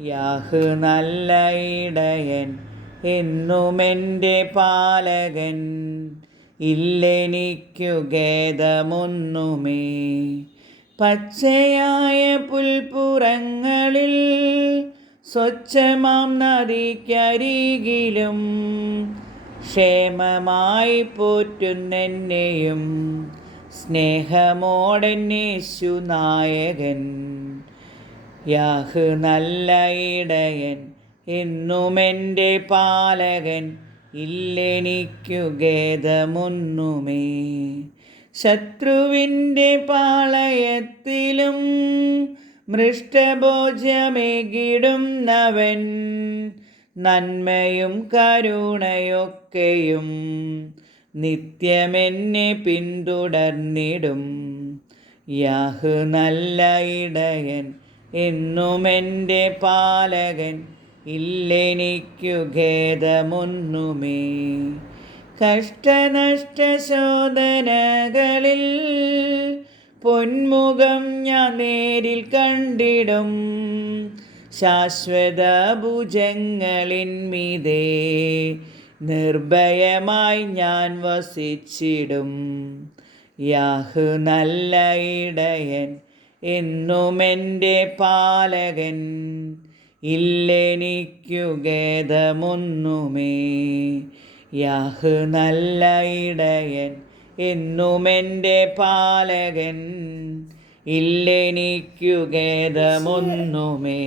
Yeah നല്ല ഇടയൻ എന്നുമെന്റെ പാലകൻ. ഇല്ലെനിക്കു ഖേദമൊന്നുമേ. പച്ചയായ പുൽപ്പുറങ്ങളിൽ സ്വച്ഛമാം നദിക്കരികിലും ക്ഷേമമായി പോറ്റുന്നെന്നെയും സ്നേഹമോടെന്നേശു നായകൻ. യാഹ് നല്ല ഇടയൻ എന്നുമെന്റെ പാലകൻ ഇല്ലെനിക്കു ഖേദമൊന്നുമേ. ശത്രുവിന്റെ പാളയത്തിലും മൃഷ്ടഭോജ്യമേകിടുന്നവൻ നന്മയും കരുണയൊക്കെയും നിത്യമെന്നെ പിന്തുടർന്നിടും. യാഹ് നല്ല ഇടയൻ എന്നുമെന്റെ പാലകൻ ഇല്ലെനിക്കു ഖേദമൊന്നുമേ. കഷ്ടനഷ്ട ശോധനകളിൽ പൊന്മുഖം ഞാൻ നേരിൽ കണ്ടിടും. ശാശ്വത ഭുജങ്ങളിന്മീതേ നിർഭയമായി ഞാൻ വസിച്ചിടും. യാഹു നല്ല ഇടയൻ എന്നുമെന്റെ പാലകൻ ഇല്ലെനിക്കു ഗേദമൊന്നുമേ യാഹ് നല്ല ഇടയൻ എന്നുമെന്റെ പാലകൻ ഇല്ലെനിക്കു ഖേദമൊന്നുമേ.